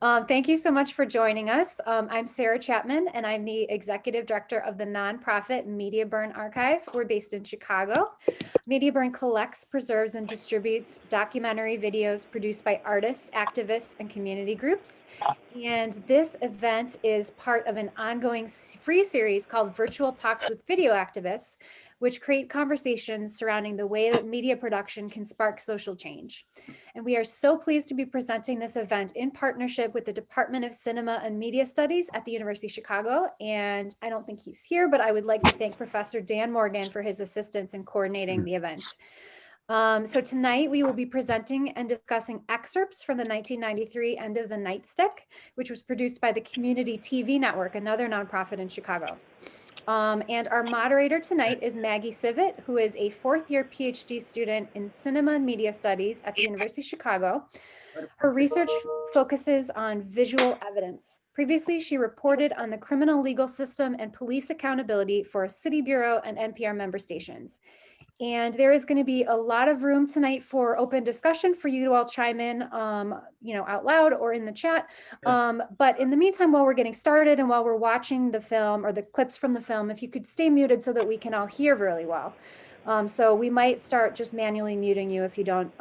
Thank you so much for joining us. I'm Sarah Chapman, and I'm the Executive Director of the nonprofit Media Burn Archive. We're based in Chicago. Media Burn collects, preserves, and distributes documentary videos produced by artists, activists, and community groups. And this event is part of an ongoing free series called Virtual Talks with Video Activists, which create conversations surrounding the way that media production can spark social change. And we are so pleased to be presenting this event in partnership with the Department of Cinema and Media Studies at the University of Chicago. And I don't think he's here, but I would like to thank Professor Dan Morgan for his assistance in coordinating the event. So tonight we will be presenting and discussing excerpts from the 1993 End of the Nightstick, which was produced by the Community TV Network, another nonprofit in Chicago. And our moderator tonight is Maggie Civet, who is a fourth-year PhD student in Cinema and Media Studies at the University of Chicago. Her research focuses on visual evidence. Previously, she reported on the criminal legal system and police accountability for City Bureau and NPR member stations. And there is going to be a lot of room tonight for open discussion for you to all chime in, out loud or in the chat. But in the meantime, while we're getting started and while we're watching the film or the clips from the film, if you could stay muted so that we can all hear really well. So we might start just manually muting you if you don't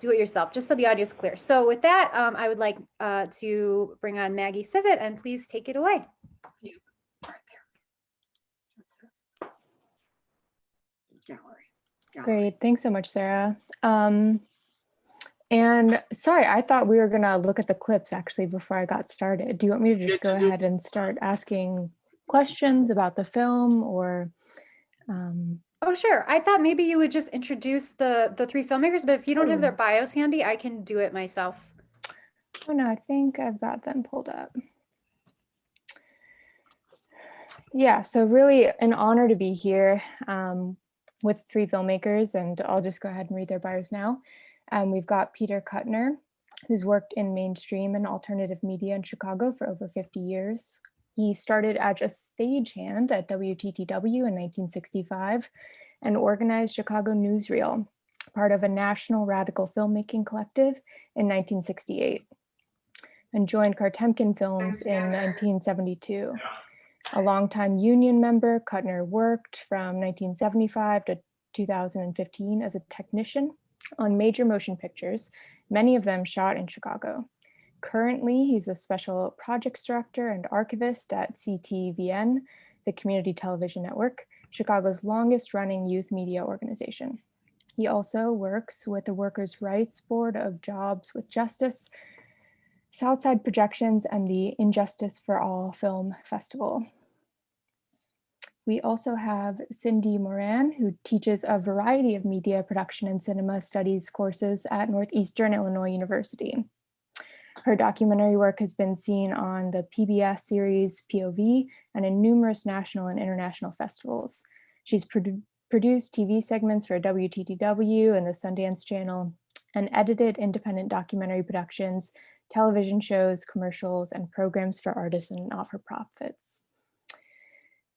do it yourself, just so the audio is clear. So with that, I would like to bring on Maggie Civet, and please take it away. Great, thanks so much, Sarah. And sorry, I thought we were gonna look at the clips actually before I got started. Do you want me to just go ahead and start asking questions about the film or? Oh, sure. I thought maybe you would just introduce the three filmmakers, but if you don't have their bios handy, I can do it myself. Oh no, I think I've got them pulled up. Yeah, so really an honor to be here with three filmmakers, and I'll just go ahead and read their bios now. We've got Peter Kuttner, who's worked in mainstream and alternative media in Chicago for over 50 years. He started as a stagehand at WTTW in 1965 and organized Chicago Newsreel, part of a national radical filmmaking collective in 1968, and joined Kartemkin Films in 1972. A longtime union member, Kuttner worked from 1975 to 2015 as a technician on major motion pictures, many of them shot in Chicago. Currently, he's a special projects director and archivist at CTVN, the Community Television Network, Chicago's longest running youth media organization. He also works with the Workers' Rights Board of Jobs with Justice, Southside Projections, and the Injustice for All Film Festival. We also have Cindy Moran, who teaches a variety of media production and cinema studies courses at Northeastern Illinois University. Her documentary work has been seen on the PBS series POV and in numerous national and international festivals. She's produced TV segments for WTTW and the Sundance Channel, and edited independent documentary productions, television shows, commercials, and programs for artists and not-for-profits.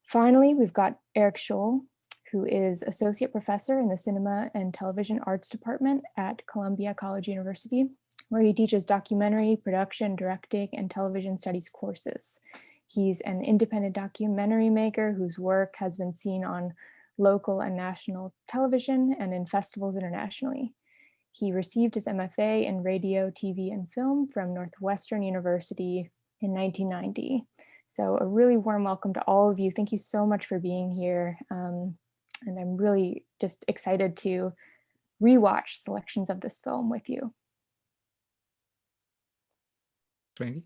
Finally, we've got Eric Scholl, who is associate professor in the Cinema and Television Arts Department at Columbia College University, where he teaches documentary, production, directing, and television studies courses. He's an independent documentary maker whose work has been seen on local and national television and in festivals internationally. He received his MFA in radio, TV, and film from Northwestern University in 1990. So a really warm welcome to all of you. Thank you so much for being here. And I'm really just excited to rewatch selections of this film with you. Maggie?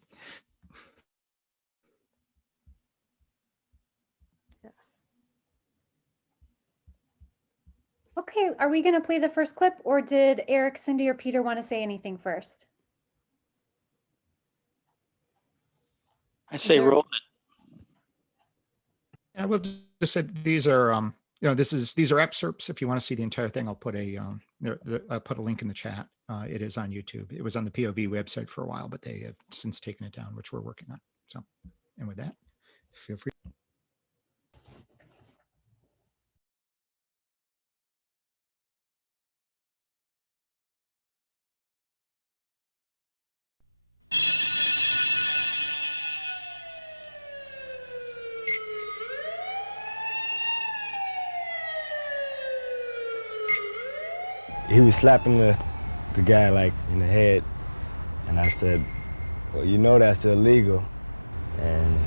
Okay, are we going to play the first clip, or did Eric, Cindy, or Peter want to say anything first? I say roll it. Yeah, we'll just say these are these are excerpts. If you want to see the entire thing, I'll put I'll put a link in the chat. It is on YouTube. It was on the POV website for a while, but they have since taken it down, which we're working on. So, and with that, feel free. he was slapping the guy like in the head, and I said, well, you know that's illegal. And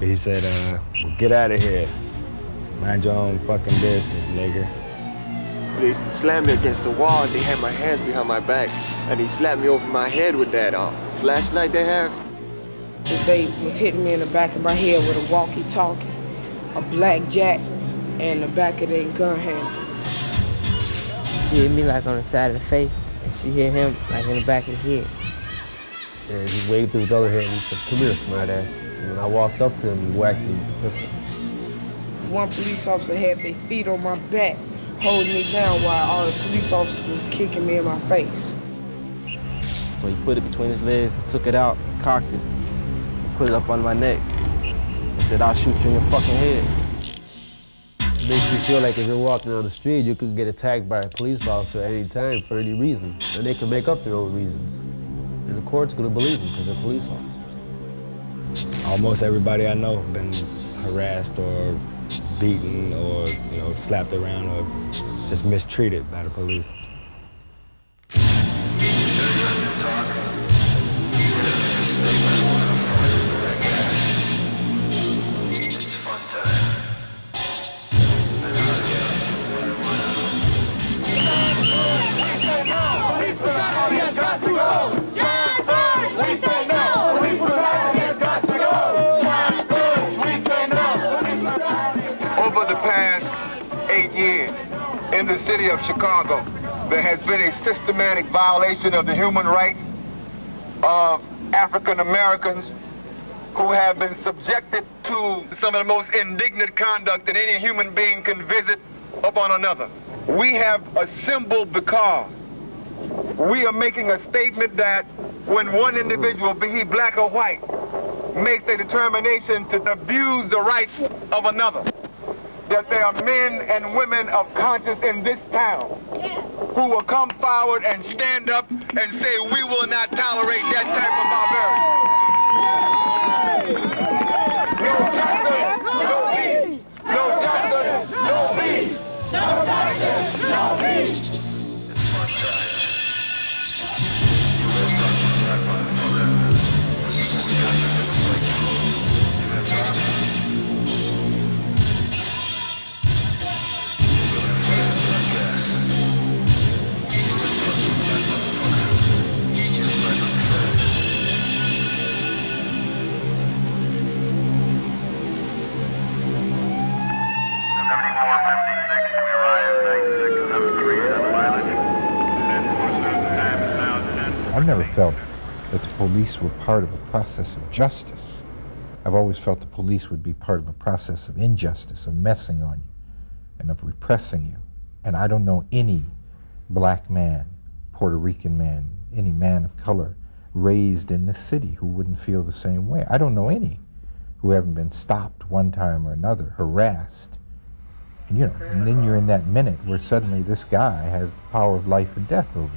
he said, well, get out of here. Mind your own fucking business, nigga. They slammed me against the wall and they had my hands behind my back, and he slapped me over my head with that flashlight they have. They was hitting me in the back of my head with a walkie-talkie, a blackjack, and the back of their gun handles. She hit me like on the side of the face, and she hit him like in the back of the head. And he waved to his other hand and he said, come here, smartass. And when I walked up to him, he whacked me with the pistol. One police officer had their feet on my back, holding me down while all the police officers was kicking me in my face. So he put it between his legs, took it out, cocked it, and put it up on my neck. He said, I'll shoot you in your fucking head. It makes you feel like if you're walking down the street, you could get attacked by a police officer at any time for any reason. And they can make up their own reasons. And the court's gonna believe them because they're police officers. Almost everybody I know have been harassed or beaten or, slapped around or just mistreated by the police. It's fun time. Police brutality has got to go! We say no! Police brutality has got to go! We say no! Police brutality has got to go! Over the past 8 years, in the city of Chicago, there has been a systematic violation of the human rights of African Americans who have been subjected to some of the most indignant conduct that any human being can visit upon another. We have assembled because we are making a statement that when one individual, be he black or white, makes a determination to abuse the rights of another, that there are men and women of conscience in this town who will come forward and stand up and say, we will not tolerate that type of barbarity. No justice, no peace. No justice, no peace. No justice, no peace. It's fun time. You guys talking to that motherfucker. This is what we got to do. It's like you guys talking. We're gonna fight with our gas. You guys talking to that motherfucker. Just like I'm afraid. I've never felt that the police were part of a process of justice. I've always felt the police would be part of a process of injustice, of messing on you, and of repressing you. And I don't know any black man, Puerto Rican man, any man of color raised in this city who wouldn't feel the same way. I don't know any who haven't been stopped one time or another, harassed. And and then you're in that minute where suddenly this guy has the power of life and death over you.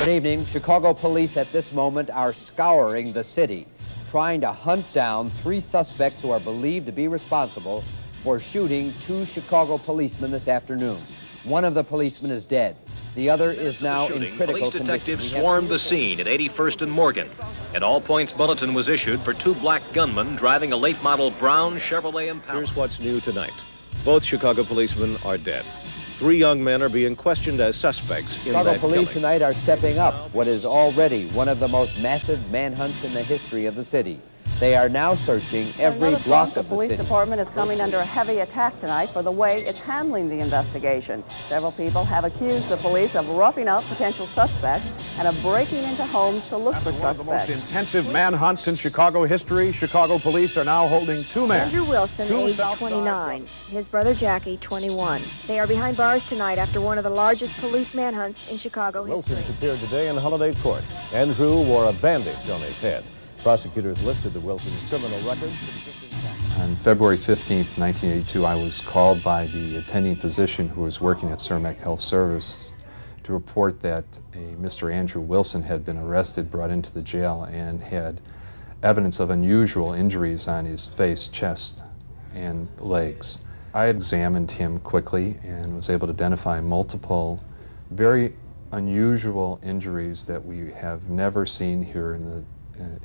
Good evening. Chicago police at this moment are scouring the city, trying to hunt down 3 suspects who are believed to be responsible for shooting 2 Chicago policemen this afternoon. One of the policemen is dead. The other is now in critical condition. Police detectives swarmed the scene at 81st and Morgan. An all-points bulletin was issued for 2 black gunmen driving a late-model brown Chevrolet Impala. Here's what's new tonight. Both Chicago policemen are dead. 3 young men are being questioned as suspects in Chicago that police killing. tonight are stepping up what is already one of the most massive manhunts in the history of the city. They are now searching every block of the police city. department is coming under a heavy attack tonight for the way it's handling the investigation. Several people have accused the police of roughing up potential suspects and of breaking into homes to look for One of the most suspects. intensive manhunts in Chicago history. Chicago police are now holding 2 men. Andrew Wilson, Two age South Side 29. His brother Jackie, 21. They are behind bars tonight after one of the largest police manhunts in Chicago Wilson history. appeared today in holiday court. Andrew wore a bandage on his head. Prosecutors listed the Wilson's criminal record. On February 15th, 1982, I was called by the attending physician who was working at Cermak Health Services to report that a Mr. Andrew Wilson had been arrested, brought into the jail, and had evidence of unusual injuries on his face, chest, and legs. I examined him quickly and was able to identify multiple very unusual injuries that we have never seen here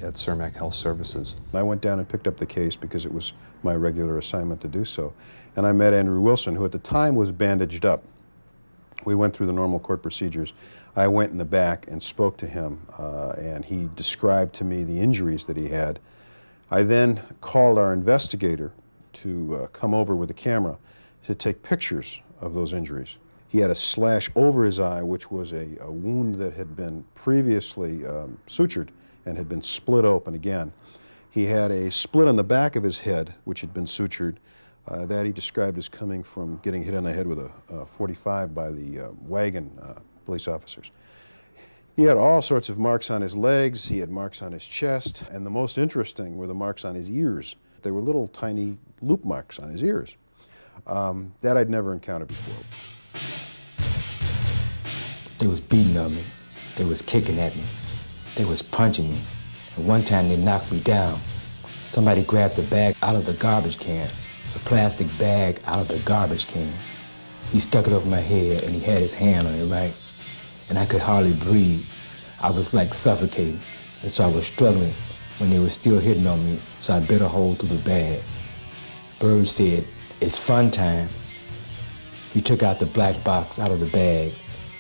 at Cermak Health Services. I went down and picked up the case because it was my regular assignment to do so. And I met Andrew Wilson, who at the time was bandaged up. We went through the normal court procedures. I went in the back and spoke to him, and he described to me the injuries that he had. I then called our investigator to come over with a camera to take pictures of those injuries. He had a slash over his eye, which was a wound that had been previously sutured and had been split open again. He had a split on the back of his head, which had been sutured. That he described as coming from getting hit on the head with a 45 by the wagon police officers. He had all sorts of marks on his legs, he had marks on his chest, and the most interesting were the marks on his ears. They were little tiny loop marks on his ears. That I'd never encountered before. They was beating on me. They was kicking at me. They was punching me. And one time they knocked me down. Somebody grabbed the bag out of the garbage can, a plastic bag out of the garbage can. He stuck it over my head and he had his hand on it, right? And I could hardly breathe. I was like suffocating. And so I was struggling when they were still hitting on me, so I bit a hole through the bag. Bird said, "It's fun time." He took out the black box out of the bag.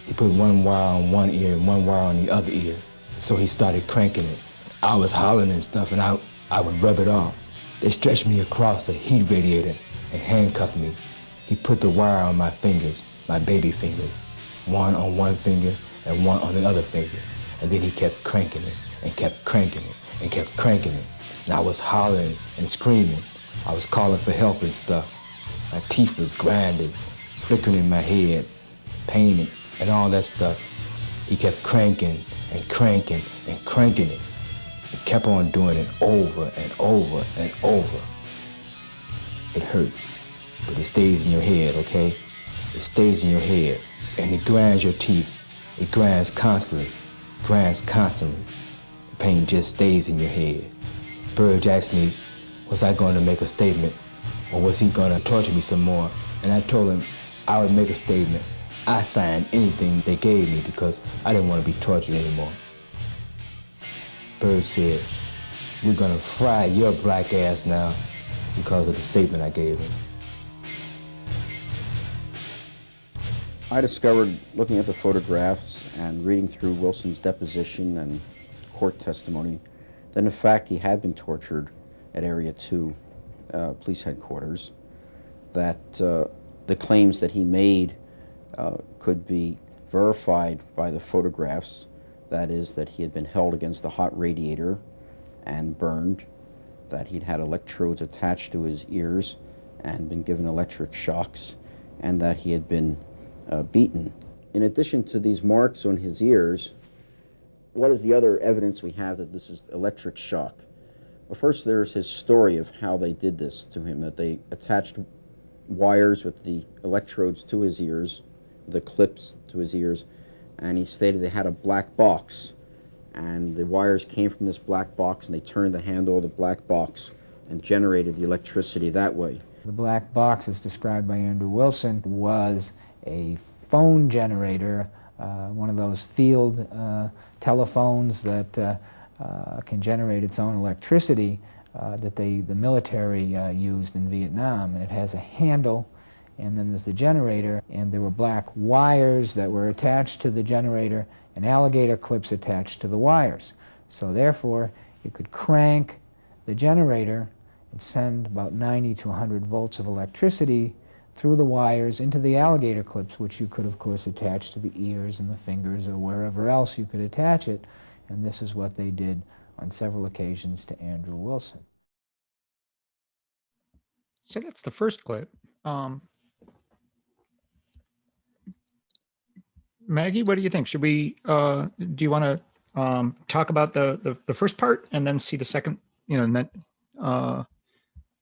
He put one wire on one ear and one wire on the other ear. So he started cranking it. I was hollering and stuff, and I would rub it off. They stretched me across the heat radiator and handcuffed me. He put the wire on my fingers, my baby fingers, one on one finger and one on the other finger. And then he kept cranking it and kept cranking it and kept cranking it. And I was hollering and screaming. I was calling for help and stuff. My teeth was grinding, flickering in my head, pain and all that stuff. He kept cranking and cranking and cranking it. He kept on doing it over and over and over. It hurts, but it stays in your head, okay? It stays in your head, and it grinds your teeth. It grinds constantly, grinds constantly. The pain just stays in your head. Burge asked me, was I going to make a statement, or was he going to torture me some more? And I told him I would make a statement. I signed anything they gave me because I didn't want to be tortured anymore. Bird said, "We're gonna fry your black ass now," because of the statement I gave him. I discovered, looking at the photographs and reading through Wilson's deposition and court testimony, that in fact he had been tortured at Area 2 police headquarters, that the claims that he made could be verified by the photographs. That is, that he had been held against the hot radiator and burned, that he'd had electrodes attached to his ears and been given electric shocks, and that he had been beaten. In addition to these marks on his ears, what is the other evidence we have that this is electric shock? Well, first there's his story of how they did this to him, that they attached wires with the electrodes to his ears, the clips to his ears, and he stated they had a black box, and the wires came from this black box, and they turned the handle of the black box and generated the electricity that way. The black box, as described by Andrew Wilson, was a phone generator, one of those field telephones that can generate its own electricity that the military used in Vietnam. And it has a handle, and then there's the generator, and there were black wires that were attached to the generator and alligator clips attached to the wires. So therefore, you could crank the generator and send about 90 to 100 volts of electricity through the wires into the alligator clips, which you could, of course, attach to the ears and the fingers or wherever else you could attach it. And this is what they did on several occasions to Andrew Wilson. So that's the first clip. Maggie, what do you think? Should we, do you want to talk about the first part and then see the second, and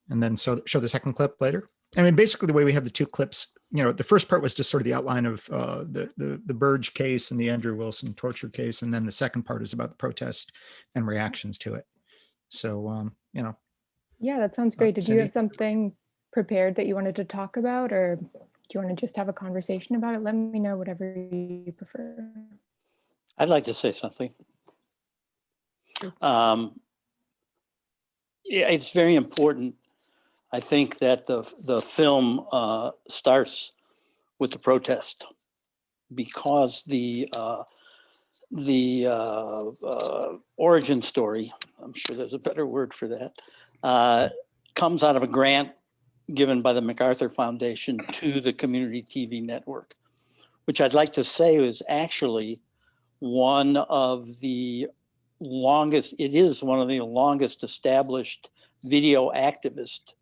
then show the second clip later? I mean, basically the way we have the two clips, the first part was just sort of the outline of the Burge case and the Andrew Wilson torture case. And then the second part is about the protest and reactions to it. So, you know. Yeah, that sounds great. Did you Cindy? have something prepared that you wanted to talk about, or do you want to just have a conversation about it? Let me know, whatever you prefer. I'd like to say something. Yeah, it's very important. I think that the film starts with the protest, because the origin story, I'm sure there's a better word for that, comes out of a grant given by the MacArthur Foundation to the community TV network, which I'd like to say is actually one of the longest established video activist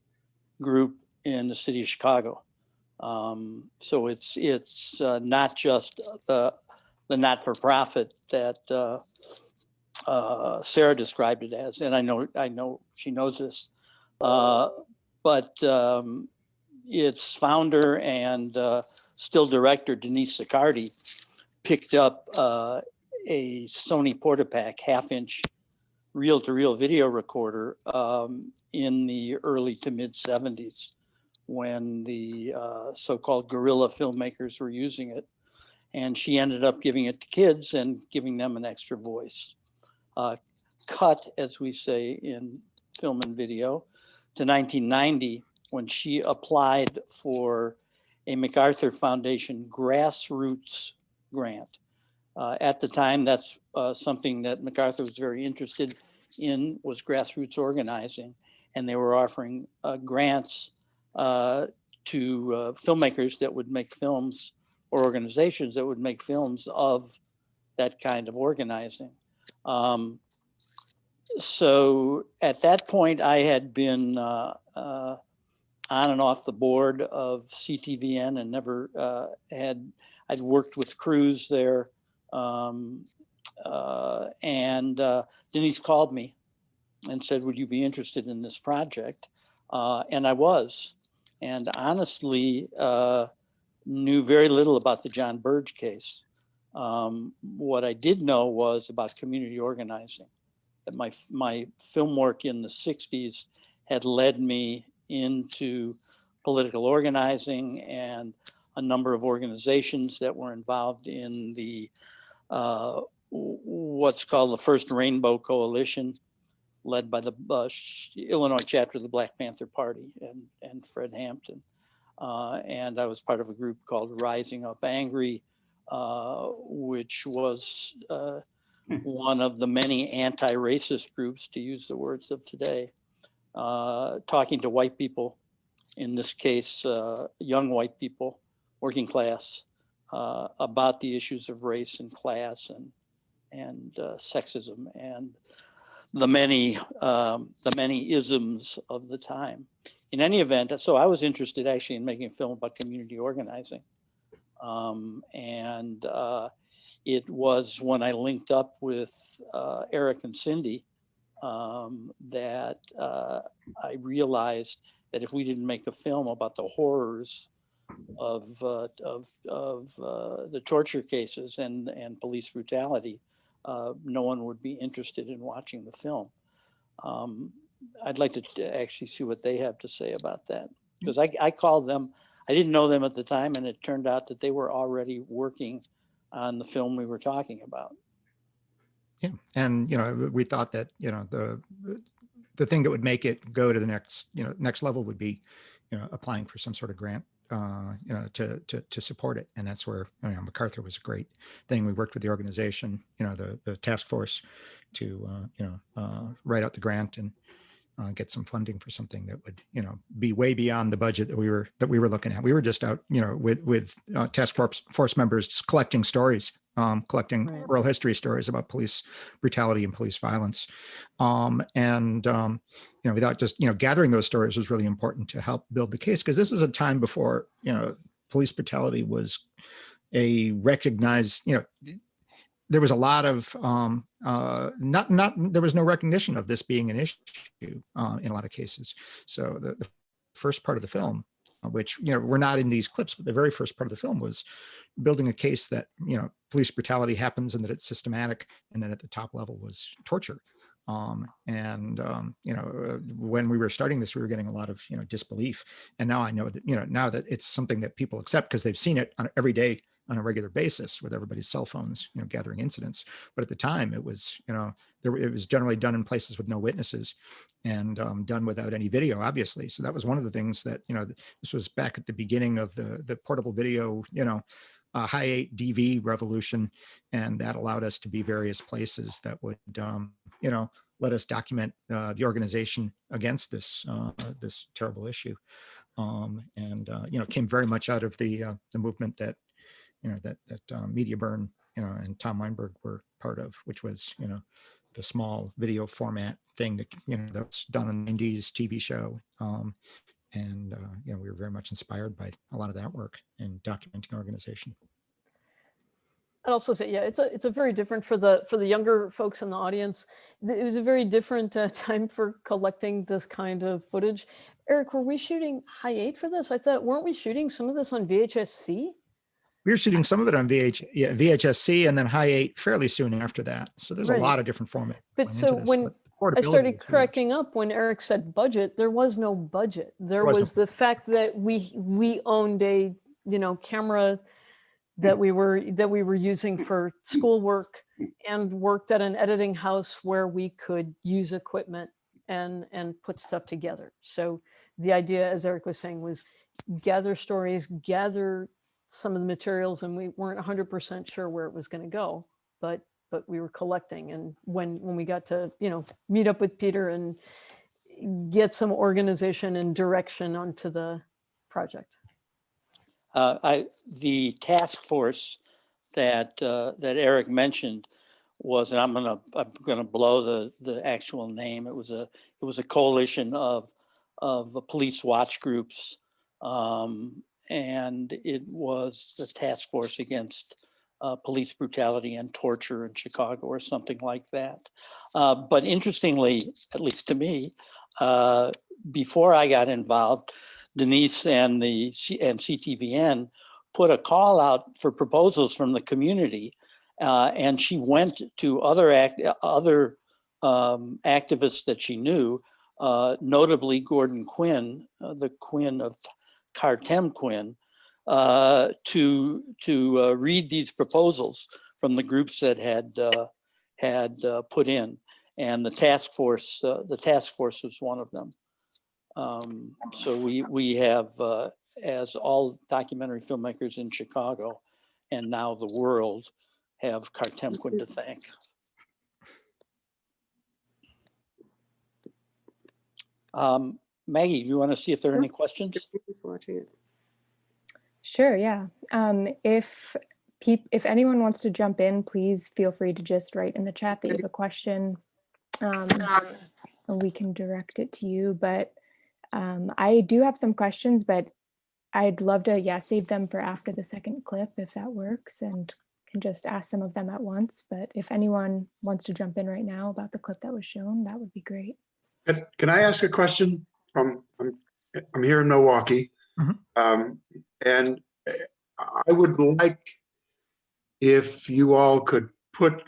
group in the city of Chicago. So it's not just the not-for-profit that Sarah described it as, and I know she knows this, but its founder and still director Denise Siccardi picked up a Sony Portapak half-inch reel-to-reel video recorder in the early to mid 70s, when the so-called guerrilla filmmakers were using it. And she ended up giving it to kids and giving them an extra voice. Cut, as we say in film and video, to 1990, when she applied for a MacArthur Foundation grassroots grant. At the time, that's something that MacArthur was very interested in, was grassroots organizing. And they were offering grants to filmmakers that would make films, or organizations that would make films of that kind of organizing. So at that point, I had been on and off the board of CTVN and never I'd worked with crews there. Denise called me and said, would you be interested in this project? And I was, and honestly knew very little about the John Burge case. What I did know was about community organizing. That my film work in the 60s had led me into political organizing and a number of organizations that were involved in the what's called the First Rainbow Coalition, led by the Illinois chapter of the Black Panther Party and Fred Hampton. And I was part of a group called Rising Up Angry, which was one of the many anti-racist groups, to use the words of today, talking to white people, in this case, young white people, working class, about the issues of race and class and sexism and the many isms of the time. In any event, so I was interested actually in making a film about community organizing. It was when I linked up with Eric and Cindy that I realized that if we didn't make a film about the horrors of the torture cases and police brutality, no one would be interested in watching the film. I'd like to actually see what they have to say about that, because I called them. I didn't know them at the time, and it turned out that they were already working on the film we were talking about. Yeah, and we thought that the thing that would make it go to the next level would be applying for some sort of grant to support it, and that's where MacArthur was a great thing. We worked with the organization, the task force, to write out the grant and get some funding for something that would be way beyond the budget that we were looking at. We were just out with task force members, just collecting stories, collecting oral history stories about police brutality and police violence, without just gathering those stories was really important to help build the case, because this was a time before police brutality was a recognized there was a lot of there was no recognition of this being an issue in a lot of cases. So the first part of the film, which we're not in these clips, but the very first part of the film was building a case that police brutality happens and that it's systematic, and then at the top level was torture. When we were starting this, we were getting a lot of, disbelief. And now I know that, now that it's something that people accept because they've seen it every day on a regular basis with everybody's cell phones, gathering incidents. But at the time it was, it was generally done in places with no witnesses and done without any video, obviously. So that was one of the things that, this was back at the beginning of the portable video, high 8 DV revolution. And that allowed us to be various places that would, let us document the organization against this this terrible issue, came very much out of the movement that Media Burn, and Tom Weinberg were part of, which was the small video format thing that that was done in the 90s TV show, we were very much inspired by a lot of that work in documenting organization. I'd also say, yeah, it's a very different for the younger folks in the audience. It was a very different time for collecting this kind of footage. Eric, were we shooting high 8 for this? I thought, weren't we shooting some of this on VHS-C? We were shooting some of it on VHS-C and then high 8 fairly soon after that. So there's a lot of different formats. But so when I started cracking up when Eric said budget, there was no budget. There was the fact that we owned a camera that we were using for schoolwork and worked at an editing house where we could use equipment and put stuff together. So the idea, as Eric was saying, was gather stories, gather some of the materials, and we weren't 100% sure where it was going to go, but we were collecting. And when we got to meet up with Peter and get some organization and direction onto the project. The task force that Eric mentioned was, and I'm gonna blow the actual name. It was a coalition of police watch groups, and it was the task force against police brutality and torture in Chicago, or something like that. But interestingly, at least to me, before I got involved, Denise and CTVN put a call out for proposals from the community, and she went to other activists that she knew, notably Gordon Quinn, the Quinn of Cartem Quinn, to read these proposals from the groups that had put in, and the task force was one of them. So we have, as all documentary filmmakers in Chicago and now the world, have Cartem Quinn to thank. Maggie, do you want to see if there are any questions? Sure, yeah. If anyone wants to jump in, please feel free to just write in the chat that you have a question, and we can direct it to you. But I do have some questions, but I'd love to, save them for after the second clip, if that works, and can just ask some of them at once. But if anyone wants to jump in right now about the clip that was shown, that would be great. Can I ask a question? I'm here in Milwaukee, and I would like if you all could put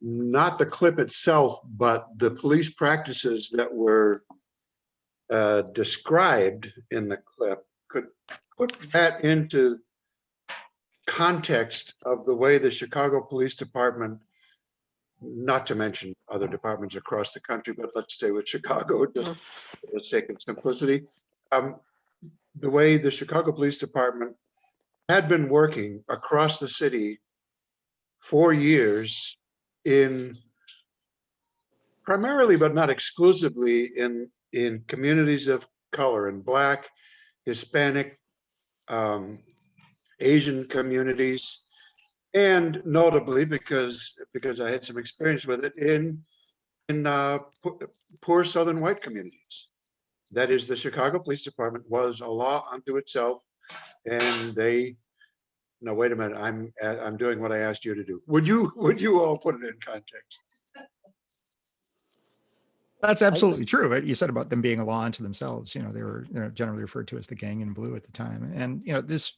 not the clip itself, but the police practices that were described in the clip, could put that into context of the way the Chicago Police Department, not to mention other departments across the country, but let's stay with Chicago just for the sake of simplicity. The way the Chicago Police Department had been working across the city for years in primarily, but not exclusively, in communities of color, and Black, Hispanic, Asian communities, and notably, because I had some experience with it, in poor Southern white communities. That is, the Chicago Police Department was a law unto itself, and they, no, wait a minute, I'm doing what I asked you to do. Would you all put it in context? That's absolutely true. Right? You said about them being a law unto themselves. They were generally referred to as the gang in blue at the time. And this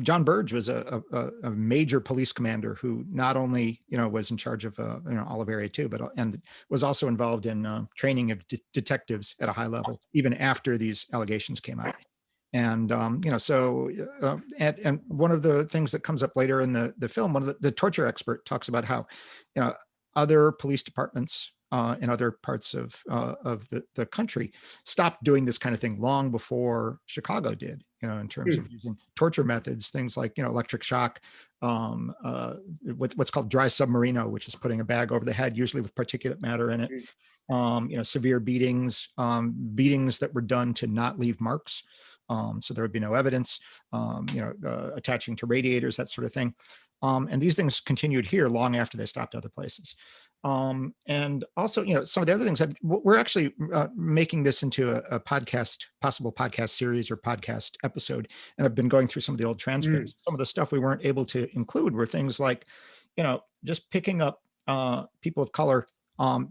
John Burge was a major police commander who not only, was in charge of, Olive Area 2, but and was also involved in training of detectives at a high level, even after these allegations came out. And, and one of the things that comes up later in the film, one of the torture expert talks about how, other police departments in other parts of the country stopped doing this kind of thing long before Chicago did, in terms of using torture methods, things like, electric shock, what's called dry submarino, which is putting a bag over the head, usually with particulate matter in it, severe beatings, beatings that were done to not leave marks. So there would be no evidence, attaching to radiators, that sort of thing. And these things continued here long after they stopped other places. And also, some of the other things, we're actually making this into a possible podcast series or podcast episode. And I've been going through some of the old transcripts. Some of the stuff we weren't able to include were things like, just picking up people of color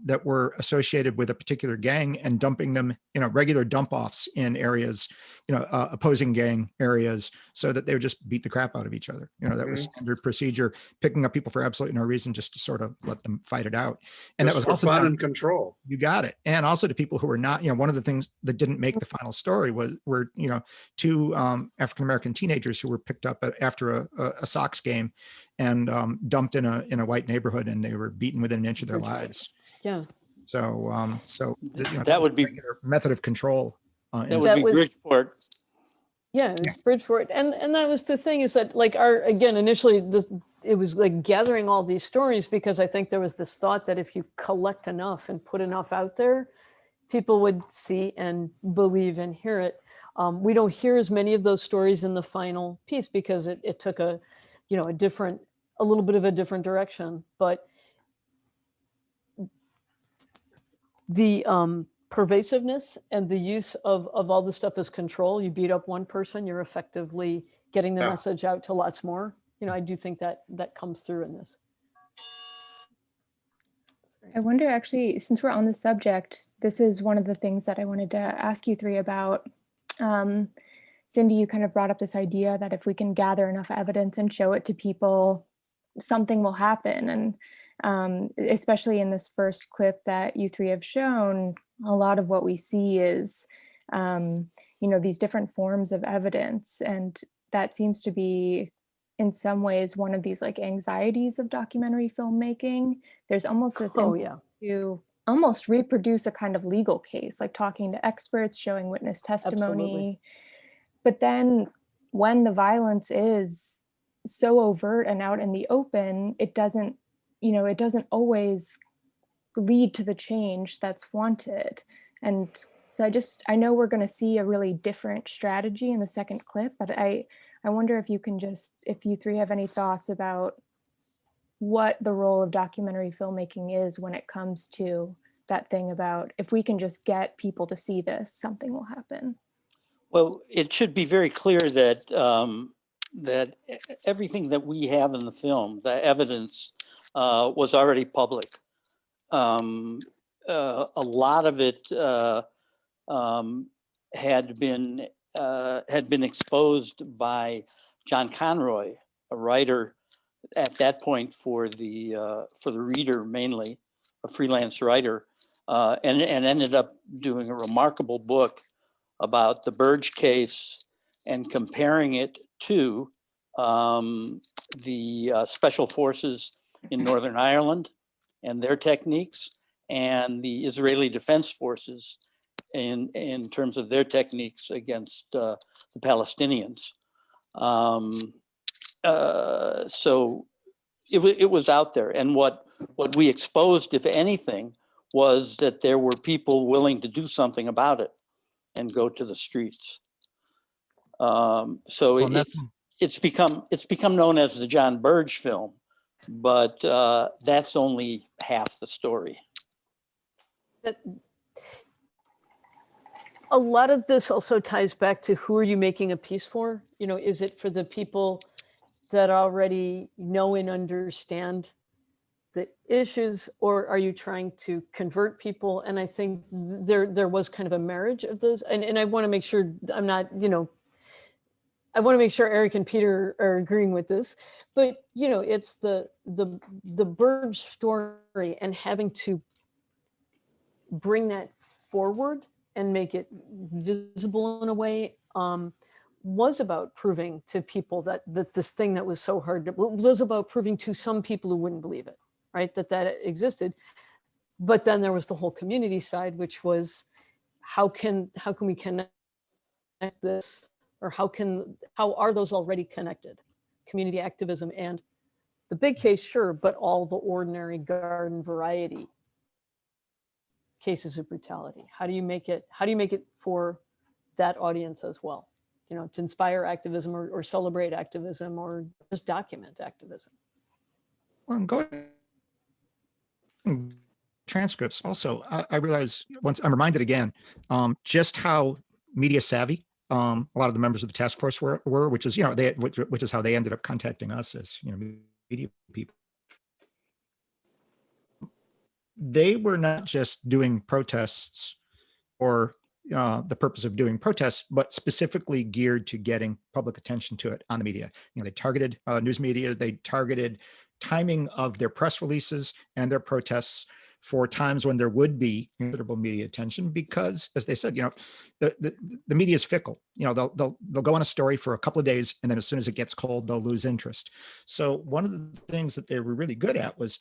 that were associated with a particular gang and dumping them, regular dump offs in areas, opposing gang areas, so that they would just beat the crap out of each other. That was standard procedure, picking up people for absolutely no reason, just to sort of let them fight it out. And just that was for also fun and control. You got it. And also to people who were not, one of the things that didn't make the final story were two African-American teenagers who were picked up after a Sox game and dumped in a white neighborhood, and they were beaten within an inch of their lives. Yeah. So, that would be their method of control. That would be Bridgeport. Yeah, it was Bridgeport, and that was the thing, is that initially it was like gathering all these stories, because I think there was this thought that if you collect enough and put enough out there, people would see and believe and hear it. We don't hear as many of those stories in the final piece, because it took a little bit of a different direction, but the pervasiveness and the use of all this stuff as control. You beat up one person, you're effectively getting the message out to lots more. I do think that comes through in this. I wonder, actually, since we're on the subject, this is one of the things that I wanted to ask you three about. Cindy, you kind of brought up this idea that if we can gather enough evidence and show it to people, something will happen. And especially in this first clip that you three have shown, a lot of what we see is, these different forms of evidence. And that seems to be, in some ways, one of these anxieties of documentary filmmaking. There's almost this to almost reproduce a kind of legal case, like talking to experts, showing witness testimony. Absolutely. But then when the violence is so overt and out in the open, it doesn't always lead to the change that's wanted. And so I know we're going to see a really different strategy in the second clip, but I wonder if you three have any thoughts about what the role of documentary filmmaking is when it comes to that thing about, if we can just get people to see this, something will happen. Well, it should be very clear that that everything that we have in the film, the evidence, was already public. A lot of it had been exposed by John Conroy, a writer at that point for the Reader, mainly a freelance writer, and ended up doing a remarkable book about the Burge case and comparing it to the special forces in Northern Ireland and their techniques, and the Israeli Defense Forces in terms of their techniques against the Palestinians. So it was out there, and what we exposed, if anything, was that there were people willing to do something about it and go to the streets. So it's become known as the John Burge film, but that's only half the story. A lot of this also ties back to, who are you making a piece for? Is it for the people that already know and understand the issues, or are you trying to convert people? And I think there was kind of a marriage of those. And I want to make sure I'm not, I want to make sure Eric and Peter are agreeing with this, but you know, it's the Burge story and having to bring that forward and make it visible in a way was about proving to people that this thing that was so hard was about proving to some people who wouldn't believe it, right? That existed. But then there was the whole community side, which was how can we connect this, or how are those already connected? Community activism and the big case, sure, but all the ordinary garden variety cases of brutality. How do you make it for that audience as well? You know, to inspire activism or celebrate activism or just document activism. Well, going transcripts also, I realize once I'm reminded again, just how media savvy a lot of the members of the task force were, which is, you know, which is how they ended up contacting us as, you know, media people. They were not just doing protests or the purpose of doing protests, but specifically geared to getting public attention to it on the media. You know, they targeted news media, they targeted timing of their press releases and their protests for times when there would be considerable media attention, because, as they said, you know, the media is fickle. You know, they'll go on a story for a couple of days, and then as soon as it gets cold, they'll lose interest. So one of the things that they were really good at was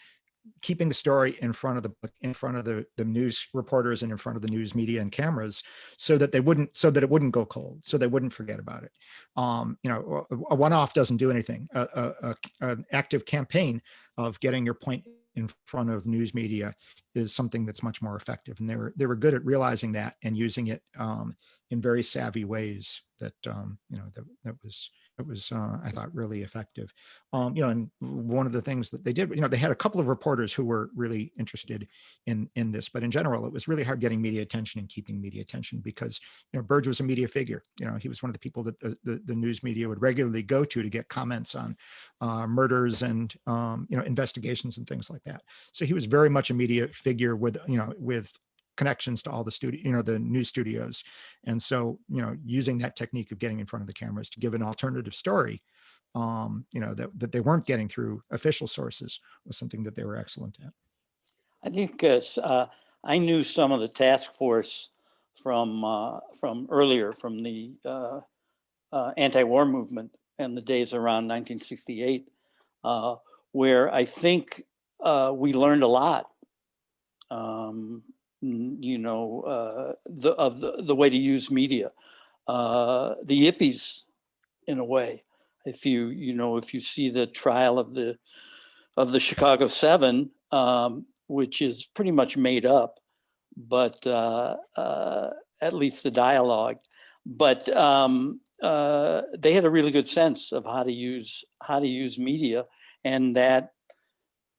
keeping the story in front of the news reporters and in front of the news media and cameras, so that it wouldn't go cold, so they wouldn't forget about it. You know, a one-off doesn't do anything. An active campaign of getting your point in front of news media is something that's much more effective. And they were good at realizing that and using it in very savvy ways that you know, that was I thought really effective. You know, and one of the things that they did, you know, they had a couple of reporters who were really interested in this, but in general, it was really hard getting media attention and keeping media attention, because, you know, Burge was a media figure. You know, he was one of the people that the news media would regularly go to get comments on murders and you know, investigations and things like that. So he was very much a media figure with, you know, with connections to all the studio, you know, the news studios. And so, you know, using that technique of getting in front of the cameras to give an alternative story, you know, that they weren't getting through official sources, was something that they were excellent at. I think I knew some of the task force from earlier, from the anti-war movement and the days around 1968, where I think we learned a lot. You know, the way to use media, the yippies, in a way. If you see the trial of the Chicago 7, which is pretty much made up, but at least the dialogue. But they had a really good sense of how to use media, and that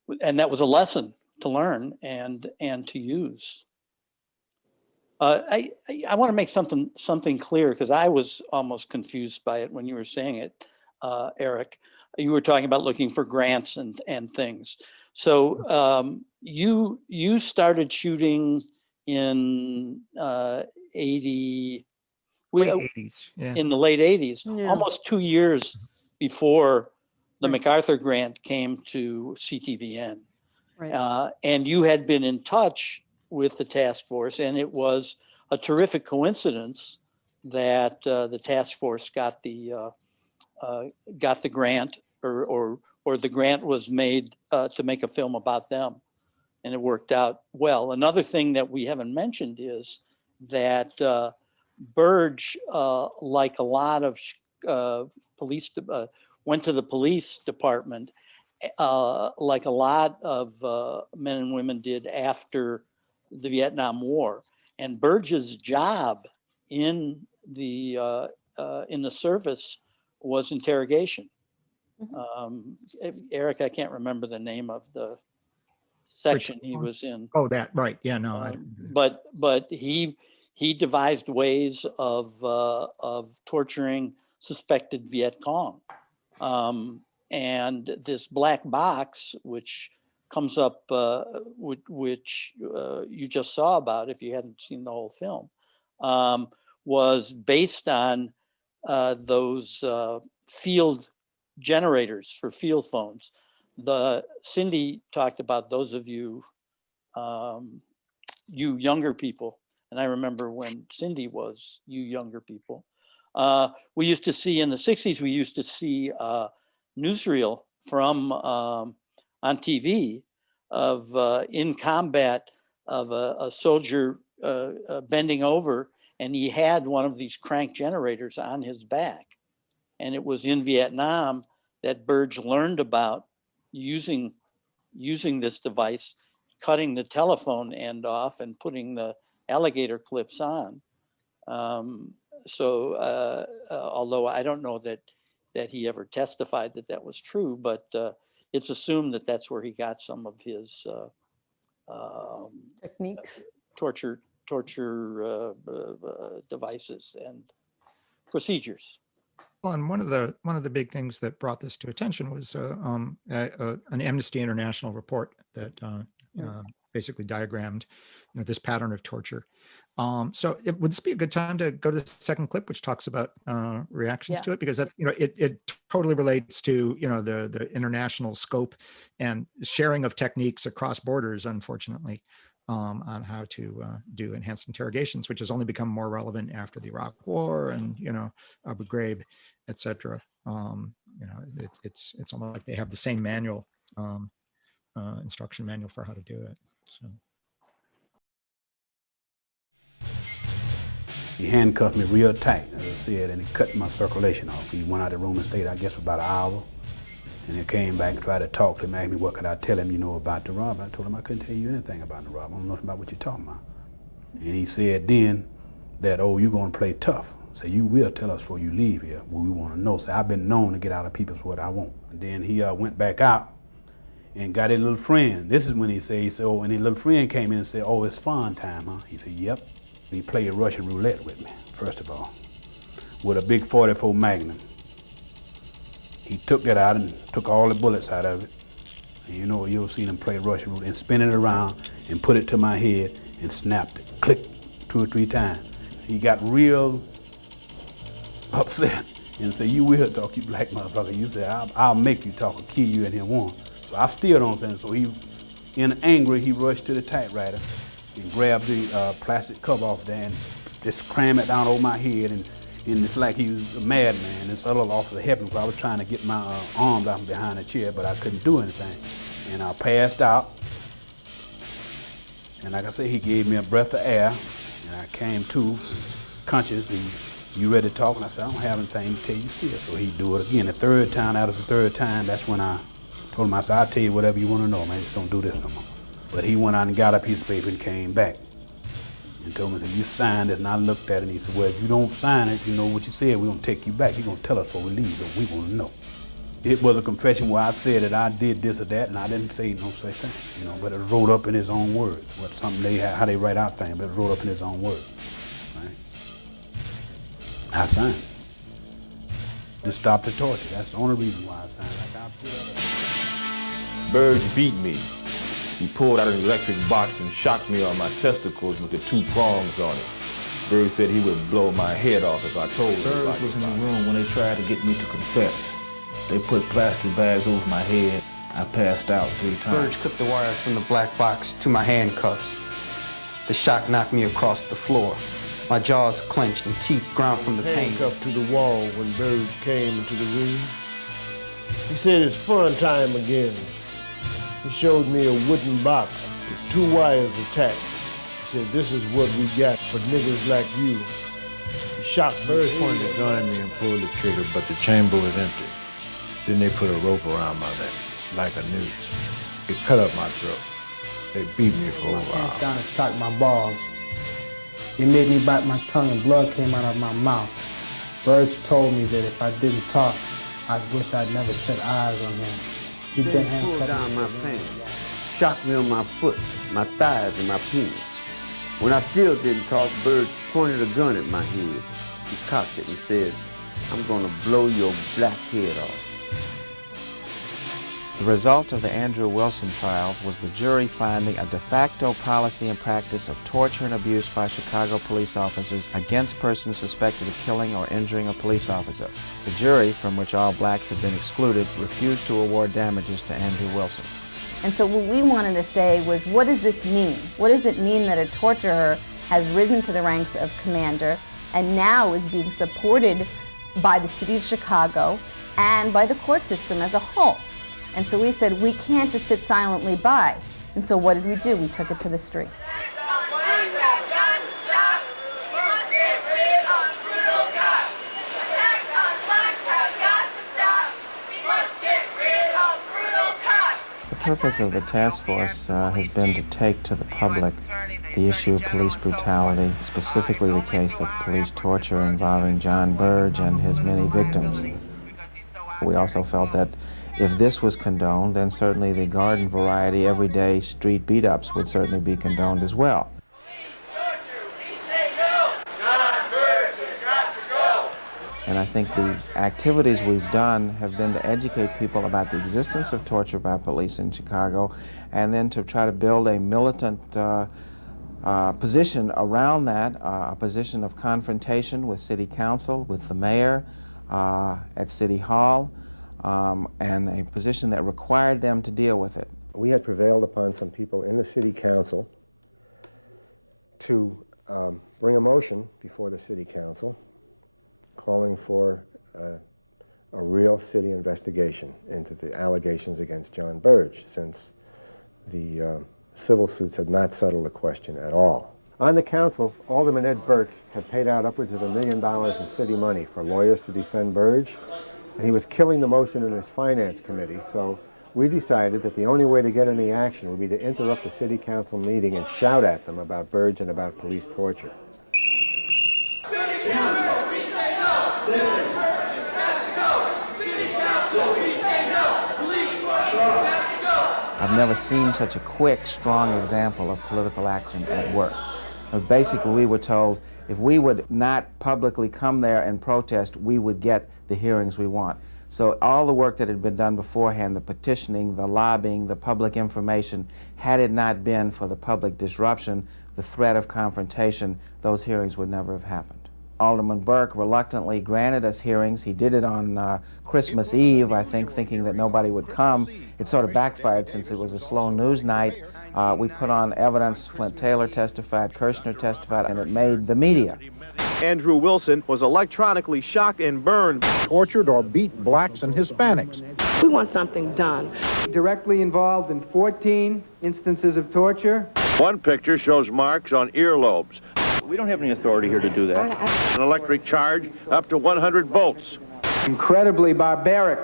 was a lesson to learn and to use. I want to make something clear, because I was almost confused by it when you were saying it, Eric. You were talking about looking for grants and things. So you started shooting in 80. Late 80s, yeah. In the late 80s, Yeah. almost 2 years before the MacArthur grant came to CTVN. Right. And you had been in touch with the task force, and it was a terrific coincidence that the task force got the grant, or the grant was made to make a film about them, and it worked out well. Another thing that we haven't mentioned is that Burge, like a lot of police, went to the police department, like a lot of men and women did after the Vietnam War. And Burge's job in the service was interrogation. Eric, I can't remember the name of the section he was in. Oh, that, right. Yeah, no. But he devised ways of torturing suspected Viet Cong. And this black box, which comes up, which you just saw about if you hadn't seen the whole film, was based on those field generators for field phones. Cindy talked about those of you, you younger people, and I remember when Cindy was you younger people. We used to see in the 60s, we used to see newsreel from on TV of in combat of a soldier bending over, and he had one of these crank generators on his back. And it was in Vietnam that Burge learned about using this device, cutting the telephone end off and putting the alligator clips on. Although I don't know that he ever testified that was true, but it's assumed that that's where he got some of his techniques, torture devices and procedures. Well, and one of the big things that brought this to attention was an Amnesty International report that basically diagrammed, this pattern of torture. So would this be a good time to go to the second clip, which talks about reactions to it? Because that's, it totally relates to, the international scope and sharing of techniques across borders, unfortunately, on how to do enhanced interrogations, which has only become more relevant after the Iraq War and, Abu Ghraib, et cetera. It's almost like they have the same manual, instruction manual for how to do it. So. He handcuffed me real tight, as I said, and he cut my circulation off. He went out of the room and stayed, I guess, for about an hour. And he came back and tried to talk to me, asked me what could I tell him, about the robbery. I told him I couldn't tell you anything about the robbery. I don't know nothing about what you're talking about. And he said then that, oh, you're gonna play tough. So you will tell us before you leave here what we wanna know. So I've been known to get out of people's what I want. And then he went back out and got his little friend. This is when he said, oh, and his little friend came in and said, oh, it's fun time, huh? He said, yep. He played Russian roulette with me, first of all, with a big 44 Magnum. He took that out and took all the bullets out of it. And you'll see him play Russian roulette and spin it around and put it to my head and snapped it, click, 2 or 3 times. He got real upset and said, you will talk, you black motherfucker. You said, I'll make you talk or kill you in here one. So I still don't say it. So he, in anger, he rushed to the typewriter and grabbed the plastic cover off there and just crammed it down over my head, and it's like he was a madman. It's a little officer helping me. I was trying to get my arms out from behind the chair, but I couldn't do anything. And I passed out. And like I said, he gave me a breath of air, and I came to conscious. You ready to talk? And I said, I don't have anything to tell you still. So he'd do it again. The third time, out of the third time, that's when I told him, I said, I'll tell you whatever you want to know, man. Just don't do this no more. But he went out and got a piece of paper and came back and told me, you signed it, and I looked at it, and he said, well, if you don't sign it, you know what you said, we're going to take you back. You're going to tell us before we leave, but we want to know. It was a confession where I said that I did this or that, and I didn't say no such thing, but it was wrote up in his own words. What something they had, how they write out things, but it was wrote up in his own words, right? I signed it. To stop the torture. That's the only reason why I signed it. Burge beat me. He pulled out an electric box and shocked me on my testicles with the 2 prongs on it. Burge said he would blow my head off if I told him. Burge was in the room when they tried to get me to confess. They put plastic bags over my head. I passed out 3 times. Burge clipped the wires from the black box to my handcuffs. The shock knocked me across the floor. My jaws clenched and teeth ground from the pain. Handcuffed to the wall when Burge came into the room. He said it's fun time again. He showed me a wooden box with 2 wires attached. He said, this is what we got for niggas like you. He shot Burge pointed a gun at me and pulled the trigger, but the chamber was empty. Then they put a rope around my neck, like a noose. It cut up my throat. They beat me for a while. My pants down and shocked my balls. It made me bite my tongue and blood came out of my mouth. Burge told me that if I didn't talk, I wish I'd never set eyes on him. He then pulled down my pants, shocked me on my foot, my thighs, and my penis. When I still didn't talk, Burge pointed a gun at my head. He cocked it and said, I'm gonna blow your black head off. The result of the Andrew Wilson trials was the jury finding a de facto policy and practice of torture and abuse by Chicago police officers against persons suspected of killing or injuring a police officer. The jury, from which all blacks had been excluded, refused to award damages to Andrew Wilson. And so what we wanted to say was, what does this mean? What does it mean that a torturer has risen to the ranks of commander and now is being supported by the city of Chicago and by the court system as a whole? And so we said, we can't just sit silently by. And so what did we do? We took it to the streets. The purpose of the task force has been to take to the public the issue of police brutality, specifically the case of police torture involving John Burge and his many victims. We also felt that if this was condoned, then certainly the garden variety everyday street beat-ups would certainly be condoned as well. And I think the activities we've done have been to educate people about the existence of torture by police in Chicago, and then to try to build a militant position around that, a position of confrontation with City Council, with the mayor, at City Hall, and a position that required them to deal with it. We had prevailed upon some people in the City Council to bring a motion before the City Council calling for a real city investigation into the allegations against John Burge, since the civil suits had not settled the question at all. On the council, Alderman Ed Burke had paid out upwards of $1 million in city money for lawyers to defend Burge, and he was killing the motion in his finance committee, so we decided that the only way to get any action would be to interrupt the city council meeting and shout at them about Burge and about police torture. City Council, we say no! Listen, Burge has got to go! City Council, we say no! Police torture has got to go! I've never seen such a quick, strong example of political action at work. Basically, we were told if we would not publicly come there and protest, we would get the hearings we want. So all the work that had been done beforehand, the petitioning, the lobbying, the public information, had it not been for the public disruption, the threat of confrontation, those hearings would never have happened. Alderman Burke reluctantly granted us hearings. He did it on Christmas Eve, I think, thinking that nobody would come. It sort of backfired since it was a slow news night. We put on evidence. Flint Taylor testified, Kirshner testified, and it made the media. Andrew Wilson was electronically shocked and burned, tortured or beat blacks and Hispanics. We want something done. Directly involved in 14 instances of torture. One picture shows marks on earlobes. We don't have any authority here to do that. An electric charge up to 100 volts. Incredibly barbaric.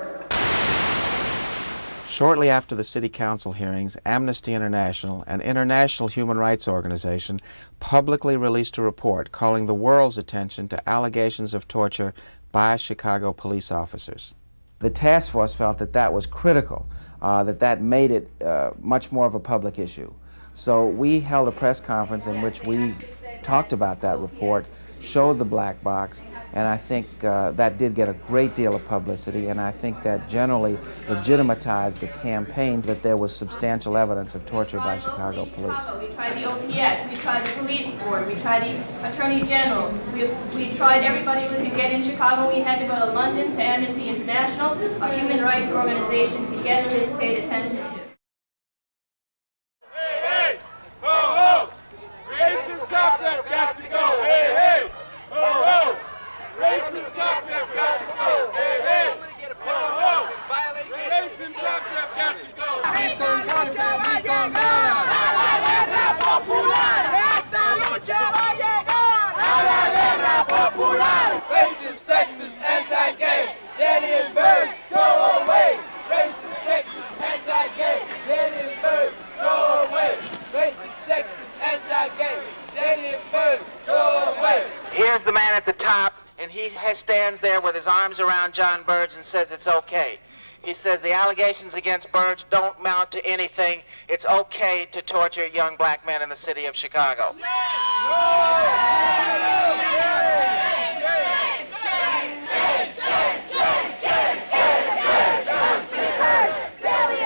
Shortly after the City Council hearings, Amnesty International, an international human rights organization, publicly released a report calling the world's attention to allegations of torture by Chicago police officers. The task force felt that that was critical, that made it much more of a public issue. So we held a press conference in which we talked about that report, showed the black box, and I think that did get a great deal of publicity, and I think that generally legitimatized the campaign that there was substantial evidence of torture by Chicago police. We tried the OPS, we tried the police board, we tried the Attorney General, we tried everybody we could get in Chicago. We had to go to London to Amnesty International, a human rights organization, to get this paid attention to. Racist cops have got to go. Hey, hey. Ho, ho. Racist cops have got to go. Hey, hey. Ho, ho. Racist cops have got to go. Racist cops have got to go. A la guerra popular. Esta lucha va a llegar. A la guerra popular. Racist, sexist, anti-gay. Danny and Burge, go away. Racist, sexist, anti-gay. Danny and Burge, go away. Racist, sexist, anti-gay. Danny and Burge, go away. Here's the man at the top, and he stands there with his arms around John Burge and says it's okay. He says the allegations against Burge don't amount to anything. It's okay to torture young black men in the city of Chicago. Daily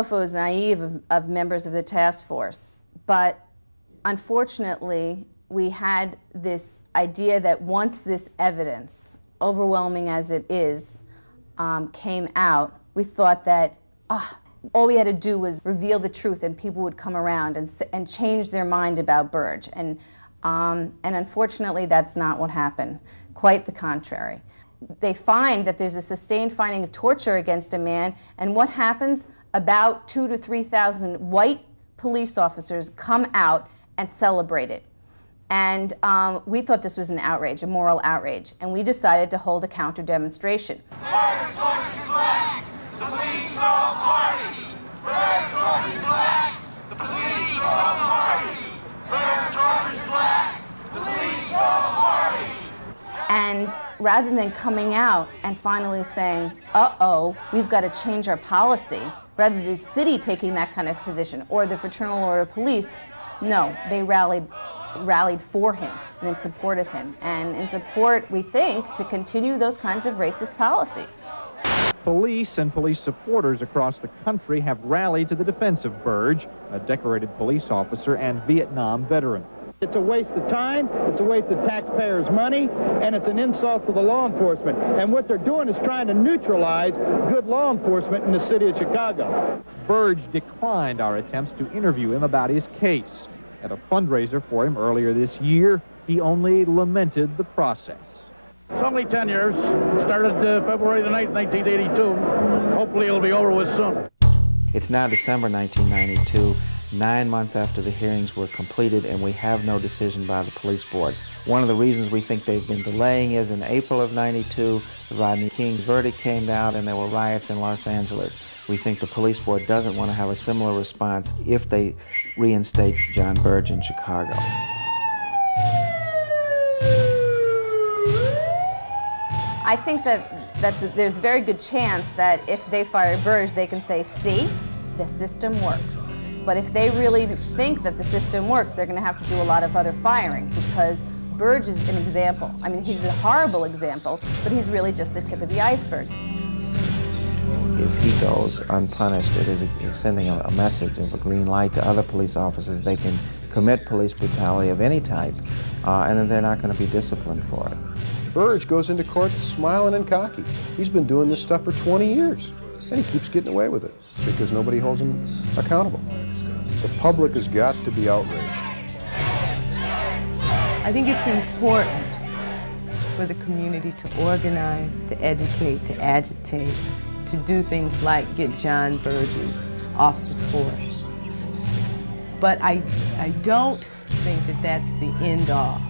know if it was naive of members of the task force, but unfortunately, we had this idea that once this evidence, overwhelming as it is, came out, we thought that all we had to do was reveal the truth and people would come around and change their mind about Burge. And unfortunately, that's not what happened. Quite the contrary. They find that there's a sustained finding of torture against a man, and what happens? About 2,000 to 3,000 white police officers come out and celebrate it. And we thought this was an outrage, a moral outrage, and we decided to hold a counter demonstration. Burge tortures blacks, the police throw a party. Burge tortures blacks, the police throw a party. Burge tortures blacks, the police throw a party. And rather than coming out and finally saying, uh-oh, we've got to change our policy, rather than the city taking that kind of position or the Fraternal Order of Police, no, they rallied for him and in support of him. And in support, we think, to continue those kinds of racist policies. Police and police supporters across the country have rallied to the defense of Burge, a decorated police officer and Vietnam veteran. It's a waste of time, it's a waste of taxpayers' money, and it's an insult to the law enforcement. And what they're doing is trying to neutralize good law enforcement in the city of Chicago. Burge declined our attempts to interview him about his case. At a fundraiser for him earlier this year, he only lamented the process. It's only 10 years. Started February the 9th, 1982. Hopefully it'll be over with soon. It's now December 1992, 9 months after the hearings were completed, and we have no decision by the police board. One of the reasons we think they've been delaying is in April of '92, the Rodney King verdict came out and there were riots in Los Angeles. We think the police board doesn't want to have a similar response if they reinstate John Burge in Chicago. I think that there's a very good chance that if they fire Burge, they can say, see, the system works. But if they really think that the system works, they're going to have to do a lot of other firing, because Burge is an example. I mean, he's a horrible example, but he's really just the tip of the iceberg. If he goes unpunished, it is sending a message of a green light to other police officers. They can commit police brutality of any type, and then they're not going to be disciplined for it. Burge goes into court smiling and cocky. He's been doing this stuff for 20 years, and he keeps getting away with it because nobody holds him accountable. The public has got to be outraged. I think it's important for the community to organize, to educate, to agitate, to do things like get John Burge off the force. But I don't think that that's the end all.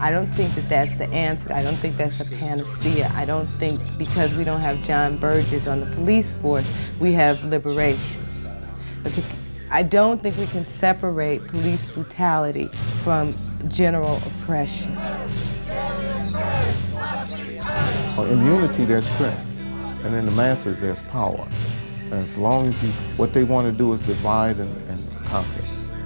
I don't think that that's the answer. I don't think that's a panacea. I don't think because we don't have John Burge on the police force, we have liberation. Okay. I don't think we can separate police brutality from general oppression. In unity, there's strength, and in the masses, there's power. And as long as what they want to do is divide and conquer.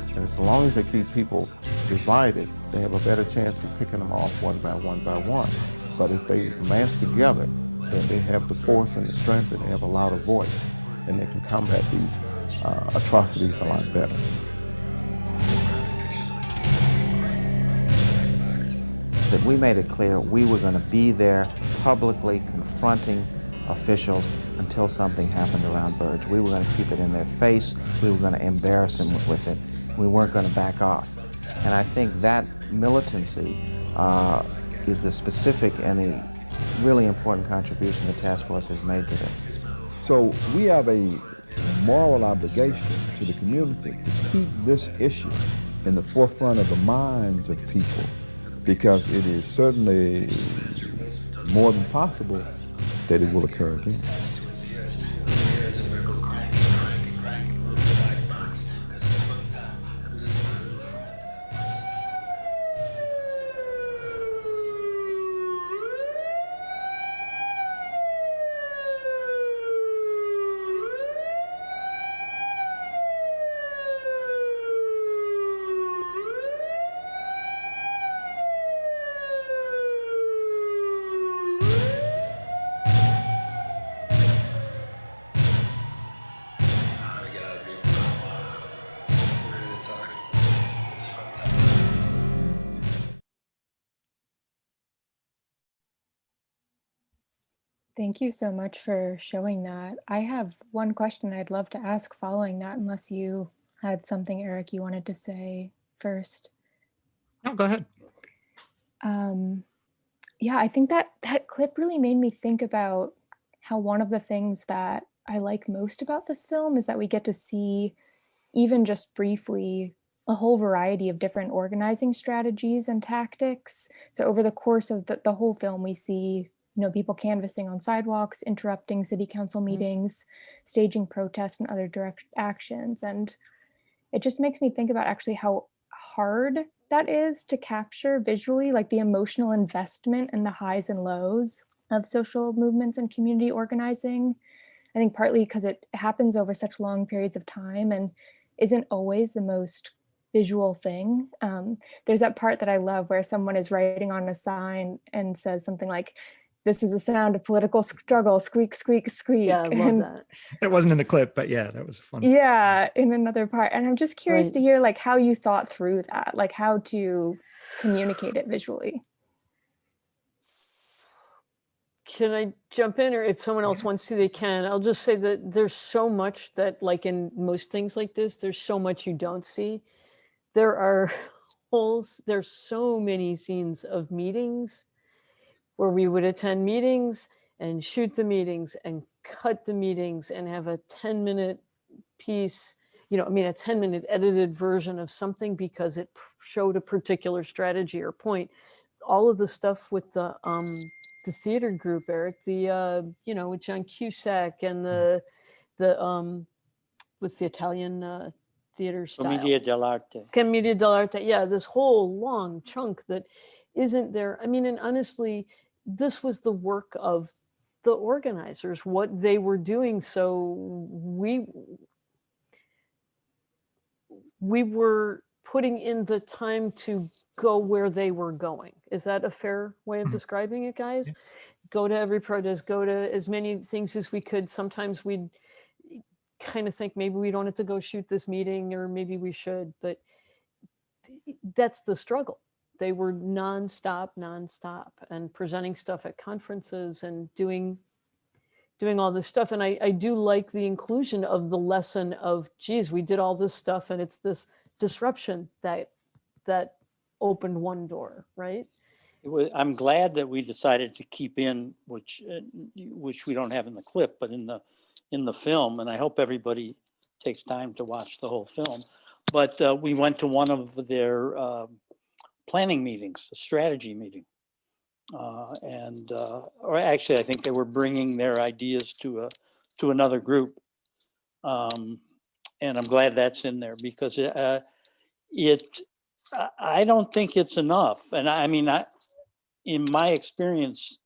And as long as they keep people divided, they have a better chance of picking them off one by one by one. But if they mass together, then they have the force and the strength, and they have a louder voice, and they can combat these atrocities a lot better. That we made it clear we were going to be there publicly confronting officials until something happened around Burge. We were going to keep it in their face. We were going to embarrass them with it. We weren't going to back off. And I think that militancy is the specific and the really important contribution the task force has made to this. So we have a moral obligation to the community to keep this issue in the forefront of the minds of people, because it is certainly more than possible that it will occur again. Thank you so much for showing that. I have one question I'd love to ask following that, unless you had something, Eric, you wanted to say first. No, go ahead. Yeah, I think that that clip really made me think about how one of the things that I like most about this film is that we get to see, even just briefly, a whole variety of different organizing strategies and tactics. So over the course of the whole film, we see, people canvassing on sidewalks, interrupting city council meetings, staging protests and other direct actions. And it just makes me think about actually how hard that is to capture visually, like the emotional investment and the highs and lows of social movements and community organizing. I think partly because it happens over such long periods of time and isn't always the most visual thing. There's that part that I love where someone is writing on a sign and says something like, "This is the sound of political struggle, squeak, squeak, squeak." Yeah, I love that. It wasn't in the clip, but yeah, that was fun. Yeah, in another part. And I'm just curious to hear like how you thought through that, like how to communicate it visually. Can I jump in, or if someone else wants to, they can. I'll just say that there's so much that, like in most things like this, there's so much you don't see. There are there's so many scenes of meetings where we would attend meetings and shoot the meetings and cut the meetings and have a 10-minute piece, a 10-minute edited version of something because it showed a particular strategy or point. All of the stuff with the theater group, Eric, with John Cusack and what's the Italian theater style? Commedia dell'arte. Commedia dell'arte. Yeah, this whole long chunk that isn't there. I mean, and honestly, this was the work of the organizers, what they were doing. So we were putting in the time to go where they were going. Is that a fair way of describing it, guys? Yeah. Go to every protest, go to as many things as we could. Sometimes we'd kind of think maybe we don't have to go shoot this meeting, or maybe we should, but that's the struggle. They were nonstop, and presenting stuff at conferences and doing all this stuff. And I do like the inclusion of the lesson of, geez, we did all this stuff and it's this disruption that opened one door, right? I'm glad that we decided to keep in, which we don't have in the clip, but in the film, and I hope everybody takes time to watch the whole film. But we went to one of their planning meetings, a strategy meeting. Or actually, I think they were bringing their ideas to another group, and I'm glad that's in there because I don't think it's enough. And I mean, in my experience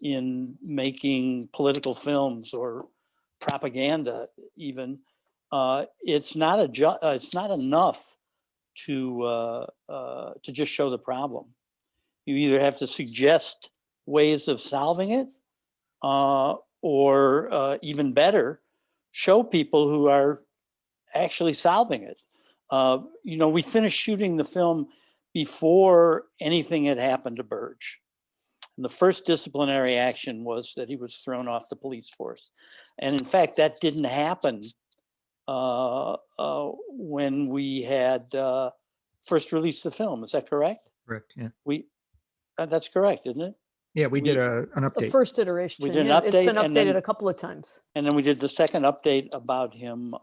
in making political films or propaganda, even it's not enough to just show the problem. You either have to suggest ways of solving it, or even better, show people who are actually solving it. We finished shooting the film before anything had happened to Burge. And the first disciplinary action was that he was thrown off the police force. And in fact, that didn't happen when we had first released the film. Is that correct? Correct, yeah. That's correct, isn't it? Yeah, we did an update. The first iteration. We did an update. It's been updated a couple of times. And then we did the second update about him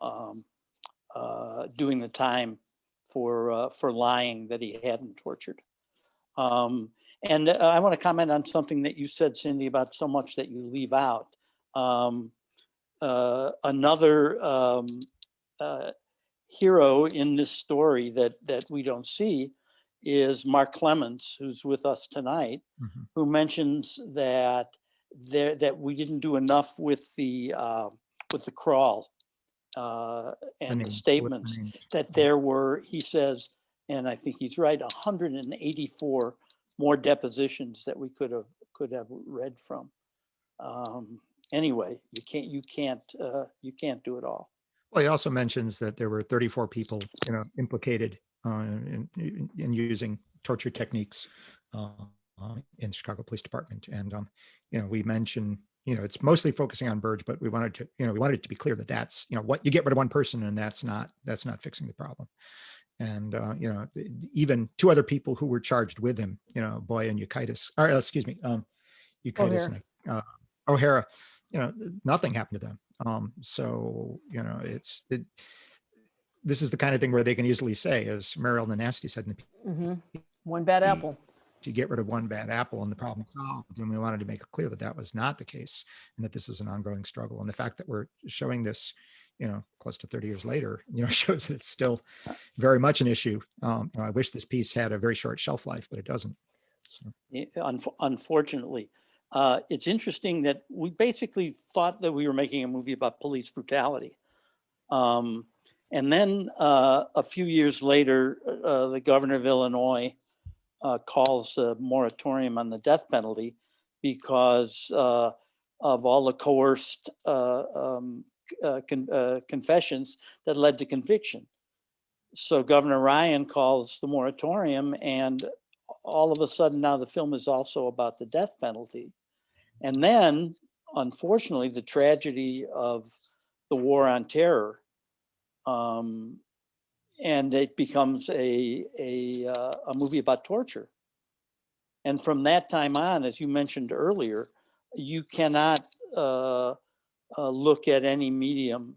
doing the time for lying that he hadn't tortured. And I want to comment on something that you said, Cindy, about so much that you leave out. Another hero in this story that we don't see is Mark Clemens, who's with us tonight, who mentions that we didn't do enough with the crawl and the statements, that there were, he says, and I think he's right, 184 more depositions that we could have read from. Anyway, you can't do it all. Well, he also mentions that there were 34 people, implicated in using torture techniques in the Chicago Police Department. And, we mentioned, it's mostly focusing on Burge, but we wanted it to be clear that that's, what you get rid of one person and that's not fixing the problem. And, even two other people who were charged with him, Boy and Euclides, or excuse me, Euclides and O'Hara, nothing happened to them. So, this is the kind of thing where they can easily say, as Mariel the Nasty said, one bad apple. To get rid of one bad apple and the problem solved. And we wanted to make it clear that that was not the case, and that this is an ongoing struggle. And the fact that we're showing this, close to 30 years later, shows that it's still very much an issue. I wish this piece had a very short shelf life, but it doesn't. So. Unfortunately, it's interesting that we basically thought that we were making a movie about police brutality. And then a few years later, the governor of Illinois calls a moratorium on the death penalty because of all the coerced confessions that led to conviction. So Governor Ryan calls the moratorium, and all of a sudden now the film is also about the death penalty. And then, unfortunately, the tragedy of the war on terror, and it becomes a movie about torture. And from that time on, as you mentioned earlier, you cannot look at any medium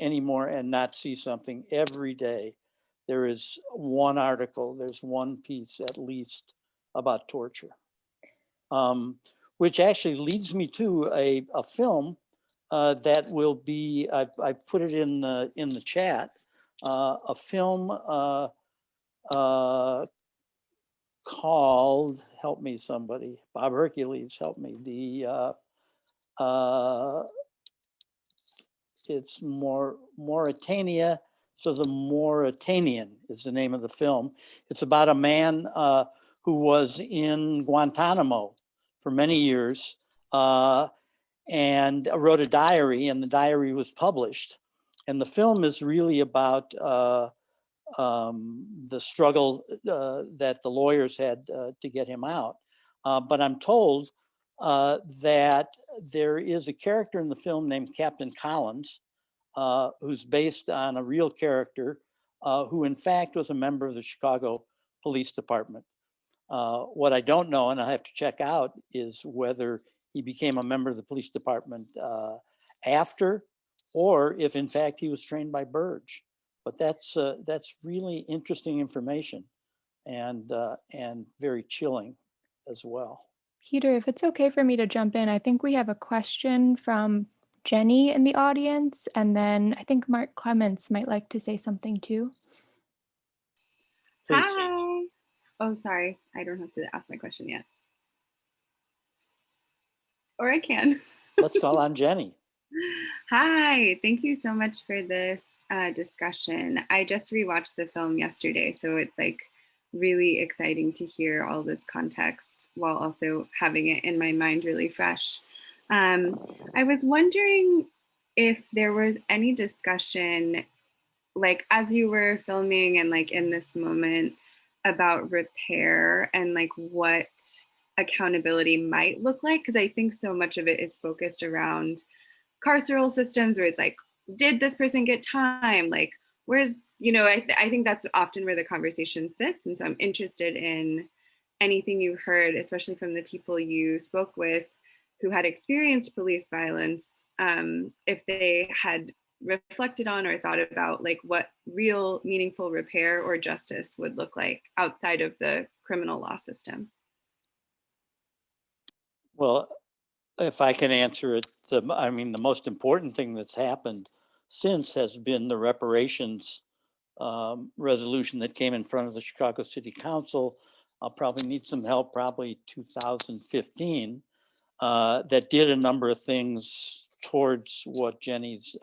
anymore and not see something every day. There is one article, there's one piece at least about torture, which actually leads me to a film that will be, I put it in the chat, a film called, help me somebody, Bob Hercules, help me. It's Mauritania. So The Mauritanian is the name of the film. It's about a man who was in Guantanamo for many years and wrote a diary, and the diary was published. And the film is really about the struggle that the lawyers had to get him out. But I'm told that there is a character in the film named Captain Collins, who's based on a real character who in fact was a member of the Chicago Police Department. What I don't know, and I have to check out, is whether he became a member of the police department after, or if in fact he was trained by Burge. But that's really interesting information, and very chilling as well. Peter, if it's okay for me to jump in, I think we have a question from Jenny in the audience, and then I think Mark Clements might like to say something too. Please. Hi. Oh, sorry. I don't have to ask my question yet. Or I can. Let's call on Jenny. Hi. Thank you so much for this discussion. I just rewatched the film yesterday, so it's like really exciting to hear all this context while also having it in my mind really fresh. I was wondering if there was any discussion, like as you were filming and like in this moment, about repair and like what accountability might look like, because I think so much of it is focused around carceral systems where it's like, did this person get time? Like, where's, I think that's often where the conversation sits. And so I'm interested in anything you heard, especially from the people you spoke with who had experienced police violence, if they had reflected on or thought about like what real meaningful repair or justice would look like outside of the criminal law system. Well, if I can answer it, the most important thing that's happened since has been the reparations resolution that came in front of the Chicago City Council. I'll probably need some help, probably 2015, that did a number of things towards what Jenny's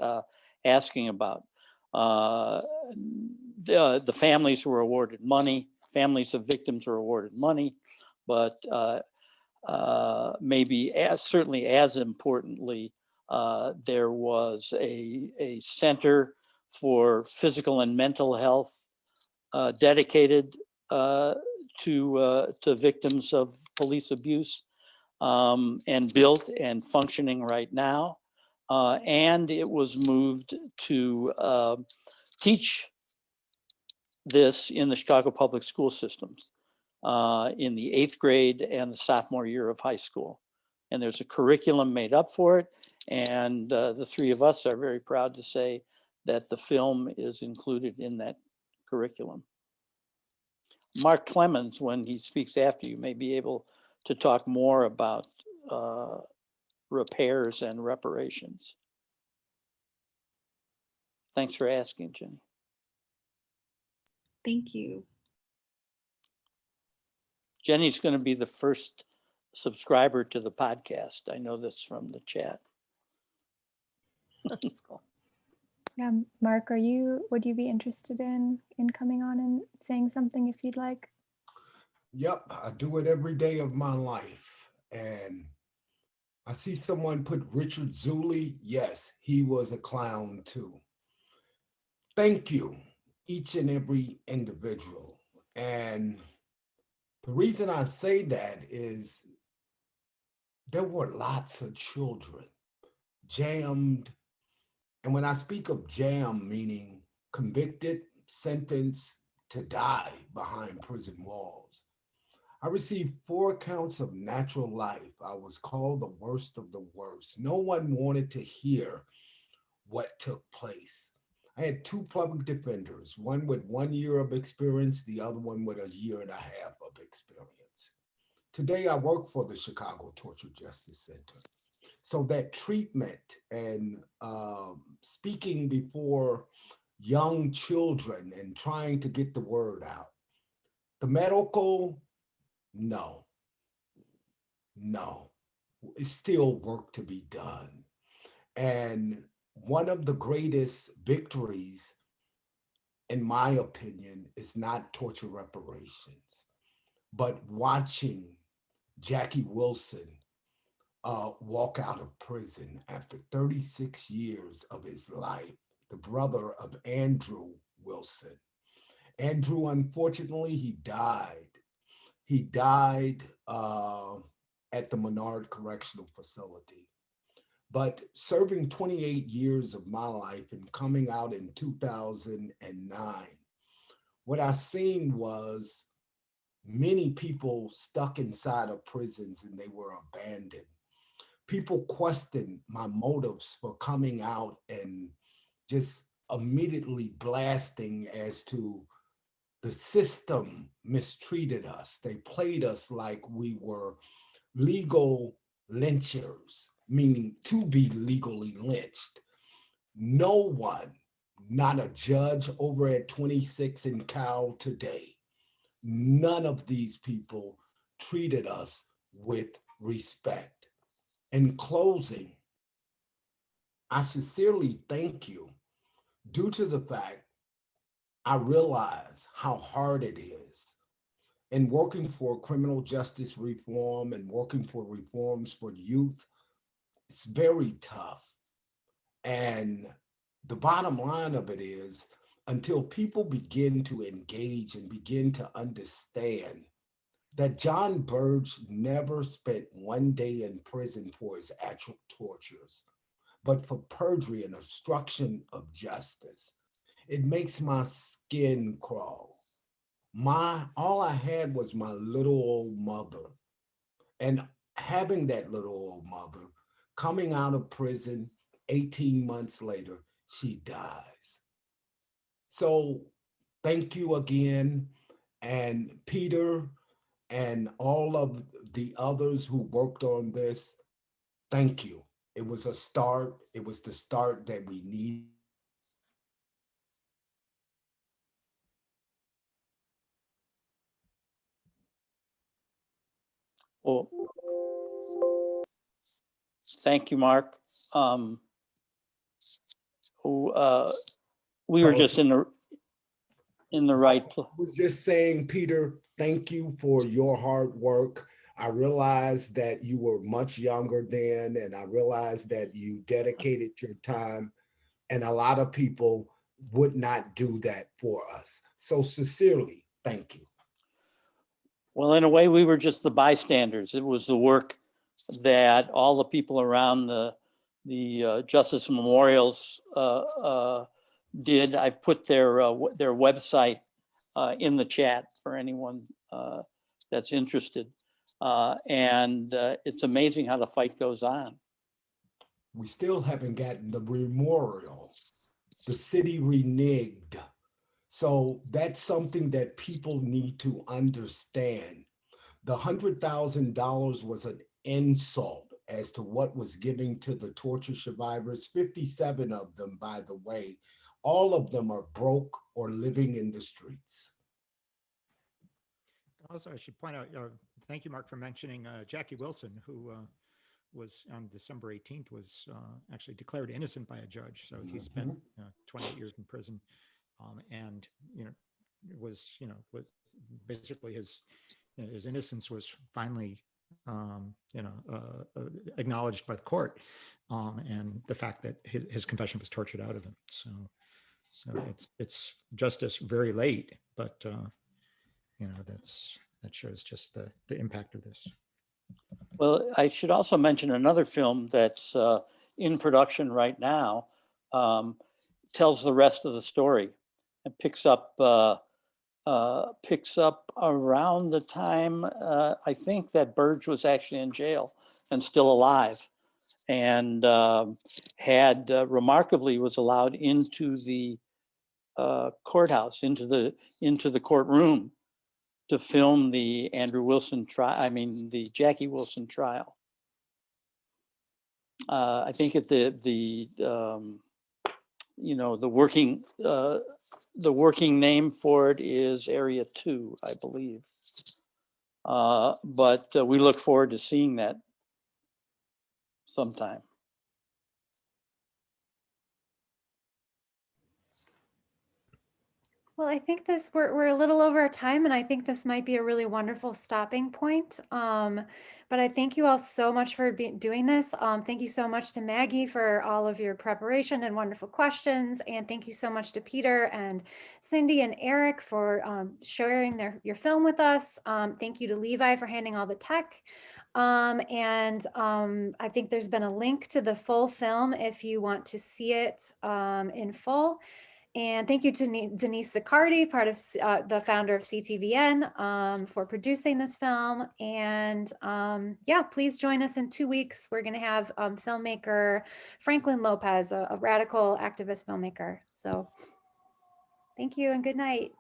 asking about. The families were awarded money, families of victims were awarded money, but maybe certainly as importantly, there was a center for physical and mental health dedicated to victims of police abuse, and built and functioning right now. And it was moved to teach this in the Chicago public school systems in the 8th grade and the sophomore year of high school. And there's a curriculum made up for it. And the three of us are very proud to say that the film is included in that curriculum. Mark Clemens, when he speaks after you, may be able to talk more about repairs and reparations. Thanks for asking, Jenny. Thank you. Jenny's going to be the first subscriber to the podcast. I know this from the chat. That's cool. Yeah, Mark, would you be interested in coming on and saying something if you'd like? Yep, I do it every day of my life. And I see someone put Richard Zuley. Yes, he was a clown too. Thank you, each and every individual. And the reason I say that is there were lots of children jammed. And when I speak of jam, meaning convicted, sentenced to die behind prison walls. I received 4 counts of natural life. I was called the worst of the worst. No one wanted to hear what took place. I had 2 public defenders, one with 1 year of experience, the other one with a year and a half of experience. Today, I work for the Chicago Torture Justice Center. So that treatment and speaking before young children and trying to get the word out. The medical, no. It's still work to be done. And one of the greatest victories, in my opinion, is not torture reparations, but watching Jackie Wilson walk out of prison after 36 years of his life, the brother of Andrew Wilson. Andrew, unfortunately, he died. He died at the Menard Correctional Facility. But serving 28 years of my life and coming out in 2009, what I seen was many people stuck inside of prisons and they were abandoned. People questioned my motives for coming out and just immediately blasting as to the system mistreated us. They played us like we were legal lynchers, meaning to be legally lynched. No one, not a judge over at 26 in Cal today, none of these people treated us with respect. In closing, I sincerely thank you due to the fact I realize how hard it is in working for criminal justice reform and working for reforms for youth. It's very tough. And the bottom line of it is until people begin to engage and begin to understand that John Burge never spent 1 day in prison for his actual tortures, but for perjury and obstruction of justice. It makes my skin crawl. All I had was my little old mother. And having that little old mother, coming out of prison 18 months later, she dies. So thank you again. And Peter, and all of the others who worked on this, thank you. It was a start. It was the start that we need. Well, thank you, Mark. We were just in the right place. I was just saying, Peter, thank you for your hard work. I realized that you were much younger then, and I realized that you dedicated your time, and a lot of people would not do that for us. So sincerely, thank you. Well, in a way, we were just the bystanders. It was the work that all the people around the Justice Memorials did. I've put their website in the chat for anyone that's interested. And it's amazing how the fight goes on. We still haven't gotten the memorial. The city reneged. So that's something that people need to understand. The $100,000 was an insult as to what was given to the torture survivors. 57 of them, by the way, all of them are broke or living in the streets. Also, I should point out, thank you, Mark, for mentioning Jackie Wilson, who was on December 18th, was actually declared innocent by a judge. So he spent 28 years in prison, and was basically his innocence was finally acknowledged by the court, and the fact that his confession was tortured out of him. So it's justice very late, but that shows just the impact of this. Well, I should also mention another film that's in production right now, tells the rest of the story and picks up around the time I think that Burge was actually in jail and still alive, and had remarkably was allowed into the courthouse, into the courtroom, to film the Andrew Wilson trial. I mean, the Jackie Wilson trial. I think at the working name for it is Area 2, I believe. But we look forward to seeing that sometime. Well, I think we're a little over our time, and I think this might be a really wonderful stopping point. But I thank you all so much for doing this. Thank you so much to Maggie for all of your preparation and wonderful questions. And thank you so much to Peter and Cindy and Eric for sharing your film with us. Thank you to Levi for handing all the tech. I think there's been a link to the full film if you want to see it in full. And thank you to Denise Siccardi, part of the founder of CTVN, for producing this film. And yeah, please join us in 2 weeks. We're going to have filmmaker Franklin Lopez, a radical activist filmmaker. So thank you and good night.